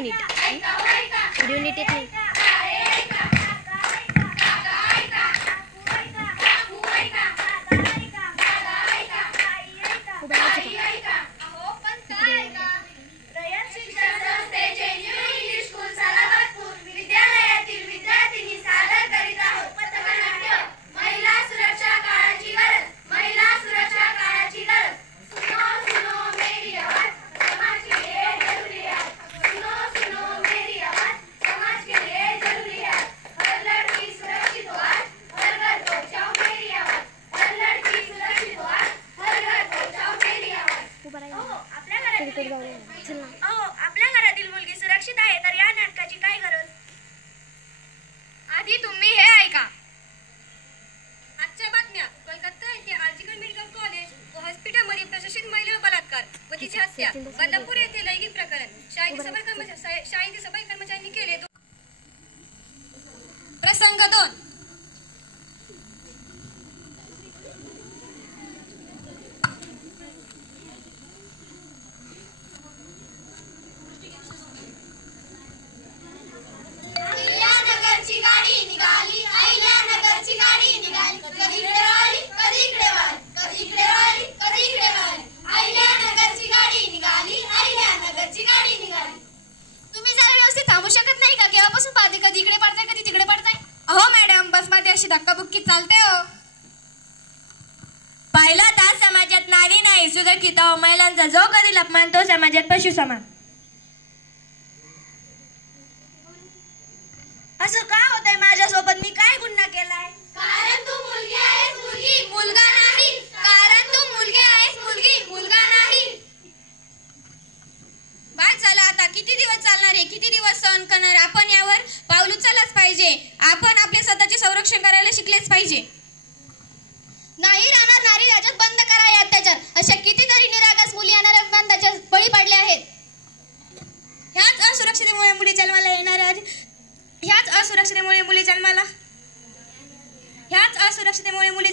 नाही नीट व्हिडिओ नीट येत नाही. आपल्या घरातील मुलगी सुरक्षित आहे तर या नाटकाची काय गरज. आधी तुम्ही हे ऐका. आजच्या बातम्या. कोलकाता येथे आर्जिकल मेडिकल कॉलेज व हॉस्पिटलमध्ये प्रशासित महिलेवर बलात्कार व तिची हत्या. बदलापूर येथे लैंगिक प्रकरण. शाळेतील सफाई कर्मचाऱ्यांनी केले. प्रसंग 2. धक्काबुक्की चालते हो. पहिला तास समाजात नारी नाही सुरक्षित महिलांचा जो कधी अपमान तो समाजात पशु समान. असं का होतंय माझ्यासोबत. मी काय गुन्हा केलाय. कारण तू मुलगी आहेस मुलगी मुलगा नाही. कारण तू मुलगी आहेस मुलगी मुलगा नाही. बाय चला आता किती दिवस चालणार आहे. किती दिवस सहन करणार. आपण यावर पाऊल उचललाच पाहिजे. आपण आपले स्वतःचे संरक्षण करायला शिकलेच पाहिजे. नाही राहणार नारी राज्यात. बंद करा हे अत्याचार. अशा कितीतरी निरागस मुली येणाऱ्या बंधाच्या बळी पडल्या आहेत. ह्याच असुरक्षिततेमुळे मुली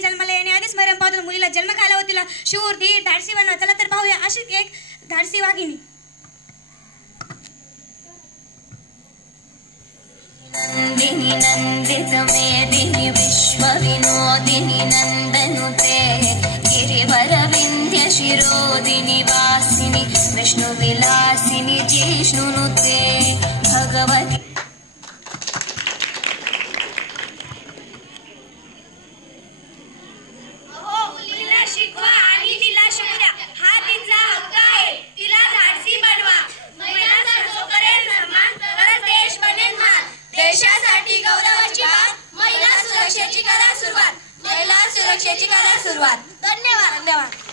जन्माला येण्याआधीच मरण पावतात. मुलीला जन्म घाला व तिला शूर धीर धाडसी बनवा. चला तर पाहूया अशीच एक धाडसी वाघिणी. नंदिनी नंदित मेदिनी विश्वविनोदिनी नंदनुते गिरिवर विंध्य शिरोदिनी वासिनी विष्णुविलासिनी जिष्णुनुते भगवती. शिकवा आणि तिला शिकू द्या. हा तिचा हक्क आहे. तिला धाडसी बनवा. महिला सर्व करेल सन्मान तरच देश बनेल मान. देशासाठी गौरवाची बात. महिला सुरक्षेची करा सुरुवात. धन्यवाद.